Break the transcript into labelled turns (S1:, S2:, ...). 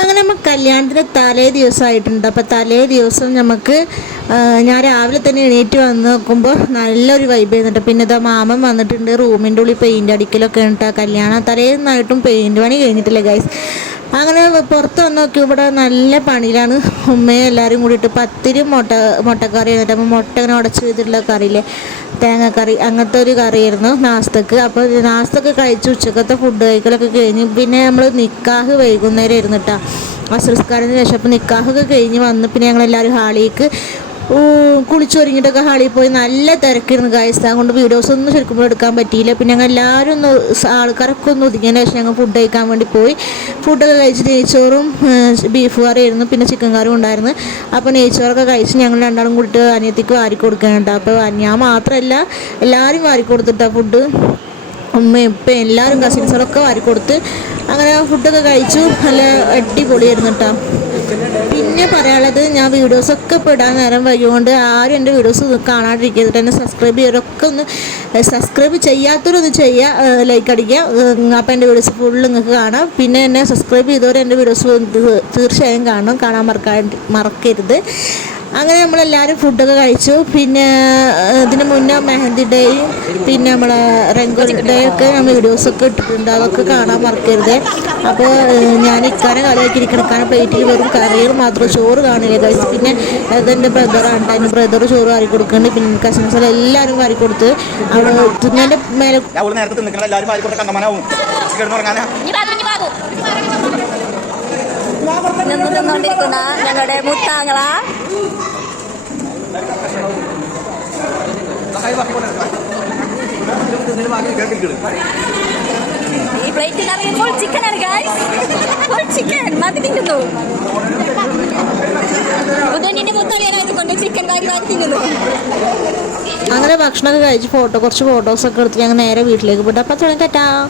S1: അങ്ങനെ നമ്മൾ കല്യാണത്തിന് തലേ ദിവസമായിട്ടുണ്ട് അപ്പോൾ തലേ ദിവസം നമുക്ക് ഞാൻ രാവിലെ തന്നെ എണീറ്റ് വന്ന് നോക്കുമ്പോൾ നല്ലൊരു വൈബ് ചെയ്യുന്നുണ്ട് പിന്നെ ഇതാ മാമൻ വന്നിട്ടുണ്ട്. റൂമിന്റെ ഉള്ളിൽ പെയിന്റ് അടിക്കലൊക്കെ ഉണ്ട്. കല്യാണം തലേന്നായിട്ടും പെയിന്റ് പണി കഴിഞ്ഞിട്ടില്ല ഗൈസ് അങ്ങനെ പുറത്ത് വന്ന് നോക്കി ഇവിടെ നല്ല പണിയിലാണ്. ഉമ്മയും എല്ലാവരും കൂടിയിട്ട് പത്തിരി മുട്ട മുട്ടക്കറി എന്നിട്ട് അപ്പോൾ മുട്ട ഇങ്ങനെ ഉടച്ച് ചെയ്തിട്ടുള്ള കറിയില്ലേ? തേങ്ങക്കറി. അങ്ങനത്തെ ഒരു കറിയായിരുന്നു നാസ്തക്ക്. അപ്പോൾ നാസ്തക്ക് കഴിച്ച്. ഉച്ചക്കത്തെ ഫുഡ് കഴിക്കലൊക്കെ കഴിഞ്ഞ്. പിന്നെ നമ്മൾ നിക്കാഹ് വൈകുന്നേരം ഇരുന്നിട്ടാണ് അസുരസ്കാരത്തിന് ശേഷം അപ്പോൾ നിക്കാഹൊക്കെ കഴിഞ്ഞ് വന്ന് പിന്നെ ഞങ്ങളെല്ലാവരും ഹാളിലേക്ക് കുളിച്ചൊരുങ്ങിയിട്ടൊക്കെ ഹാളിൽ പോയി നല്ല തിരക്കിരുന്നു ഗായസ് അതുകൊണ്ട് വീഡിയോസ് ഒന്നും ശരിക്കും എടുക്കാൻ പറ്റിയില്ല. പിന്നെ ഞങ്ങൾ എല്ലാവരും ഒന്ന് ആൾക്കാരൊക്കെ ഒന്ന് ഒതുങ്ങിയതിന് ശേഷം ഞങ്ങൾ ഫുഡ് കഴിക്കാൻ വേണ്ടി പോയി. ഫുഡൊക്കെ കഴിച്ച് നെയ്ച്ചോറും ബീഫ് കറിയായിരുന്നു പിന്നെ ചിക്കൻ കറിയും ഉണ്ടായിരുന്നു. അപ്പോൾ നെയ്ച്ചോറൊക്കെ കഴിച്ച് ഞങ്ങൾ രണ്ടാളും കൂടിയിട്ട് അനിയത്തിക്ക് വാരി കൊടുക്കാനുണ്ട് അപ്പോൾ ഞാൻ മാത്രമല്ല എല്ലാവരും വാരി കൊടുത്തിട്ടാ ഫുഡ് ഉമ്മയും ഉപ്പയും എല്ലാവരും കസിൻസുകളൊക്കെ വാരി കൊടുത്ത് അങ്ങനെ ഫുഡൊക്കെ കഴിച്ചു. നല്ല അടിപൊളിയായിരുന്നു കേട്ടോ. പറയാനുള്ളത് ഞാൻ വീഡിയോസൊക്കെ ഇടാൻ നേരം വൈകിയോണ്ട് ആരും എന്റെ വീഡിയോസ് കാണാണ്ടിരിക്കരുത് എന്നെ സബ്സ്ക്രൈബ് ചെയ്യാറൊക്കെ ഒന്ന് സബ്സ്ക്രൈബ് ചെയ്യാത്തവരൊന്ന് ചെയ്യുക ലൈക്ക് അടിക്കുക. അപ്പോൾ എന്റെ വീഡിയോസ് ഫുള്ള് നിങ്ങൾക്ക് കാണാം. പിന്നെ എന്നെ സബ്സ്ക്രൈബ് ചെയ്തവർ എന്റെ വീഡിയോസ് തീർച്ചയായും കാണും. കാണാൻ മറക്കാൻ മറക്കരുത്. അങ്ങനെ നമ്മളെല്ലാവരും ഫുഡൊക്കെ കഴിച്ചു. പിന്നെ ഇതിന് മുന്നേ മെഹന്തി ഡേയും പിന്നെ നമ്മളെ റംഗോലി ഡേ ഒക്കെ നമ്മൾ വീഡിയോസൊക്കെ ഇട്ടിട്ടുണ്ട്. അതൊക്കെ കാണാൻ മറക്കരുത്. അപ്പോൾ ഞാൻ ഇക്കാനെ കളിയാക്കി ഇരിക്കണക്കാണ് പ്ലേറ്റിൽ വെറും കറികൾ മാത്രം ചോറ് കാണില്ല കഴിച്ച് പിന്നെ അതെന്റെ ബ്രദറാണ് എന്റെ ബ്രദർ ചോറ് വാരി കൊടുക്കുന്നുണ്ട് പിന്നെ കസിൻസ് എല്ലാവരും വാരി കൊടുത്ത് അവിടെ തിന്നതിന്റെ മേലെ
S2: ഞങ്ങളുടെ മുത്താങ്ങള. ഈ പ്ലേറ്റ് കറിയുമ്പോൾ ചിക്കൻ ചിക്കൻ മതി തിന്നുന്നു. ഉദയനിന്റെ മുത്തളിയാനായതുകൊണ്ട് ചിക്കൻ വാരി വാരി തിന്നുന്നു.
S1: അങ്ങനെ ഭക്ഷണമൊക്കെ കഴിച്ച് ഫോട്ടോ കുറച്ച് ഫോട്ടോസൊക്കെ എടുത്ത് ഞങ്ങൾ നേരെ വീട്ടിലേക്ക് പോയിട്ട്. അപ്പം തുടങ്ങി തെറ്റാ